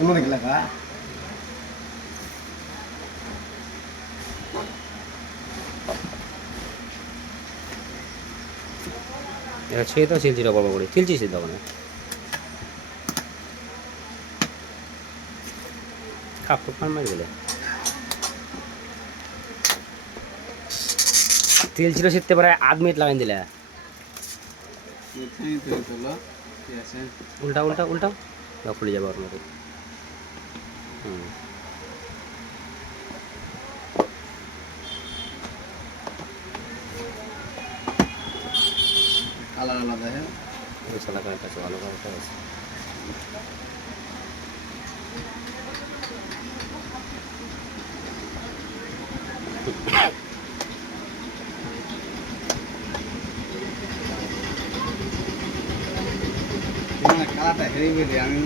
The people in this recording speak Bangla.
অন্যদিকে লাগা এটা ছেড়ে দাও চিলচিটা বড় করে চিলচি সিদ্ধ মানে খাপ তো ফান মারি গেলে তেল ছিল শিখতে পারে 8 মিনিট লাগাই দিলে উল্টা উল্টা উল্টা খুলে যাবে ওর মতো কালার আলাদা হ্যাঁ সাদা কালারটা আছে ভালো কালারটা আছে কালারটা হেভি আমি